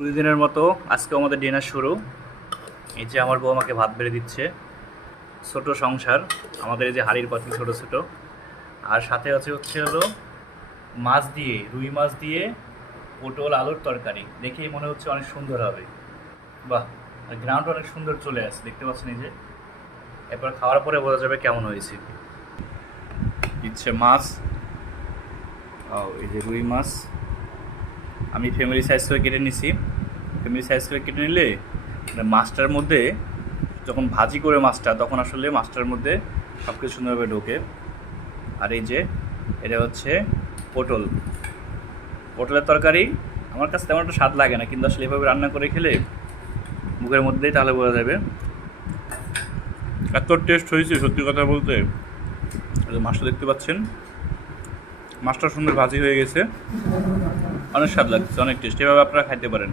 প্রতিদিনের মতো আজকে আমাদের ডিনার শুরু। এই যে আমার বউ আমাকে ভাত বেড়ে দিচ্ছে। ছোট সংসার আমাদের, এই যে হাঁড়ির পাতিল ছোট ছোট। আর সাথে হচ্ছে হলো মাছ দিয়ে, রুই মাছ দিয়ে পটল আলুর তরকারি। দেখেই মনে হচ্ছে অনেক সুন্দর হবে। বাহ, গ্রাউন্ড অনেক সুন্দর চলে আসছে, দেখতে পাচ্ছেন এই যে। এরপর খাওয়ার পরে বোঝা যাবে কেমন হয়েছে। ইচ্ছে মাছ, এই যে রুই মাছ আমি ফ্যামিলি সাইজ করে কেটে নিছি। ফ্যামিলি সাইজ করে কেটে নিলে মাছটার মধ্যে যখন ভাজি করে মাছটা, তখন আসলে মাছটার মধ্যে সব কিছু সুন্দরভাবে ঢোকে। আর এই যে এটা হচ্ছে পটল, পটলের তরকারি। আমার কাছে তেমন একটা স্বাদ লাগে না, কিন্তু আসলে এভাবে রান্না করে খেলে মুখের মধ্যেই তাহলে বোঝা যাবে এত টেস্ট হয়েছে। সত্যি কথা বলতে, মাছটা দেখতে পাচ্ছেন, মাছটা সুন্দর ভাজি হয়ে গেছে, অনেক স্বাদ লাগছে, অনেক টেস্ট। এভাবে আপনারা খাইতে পারেন।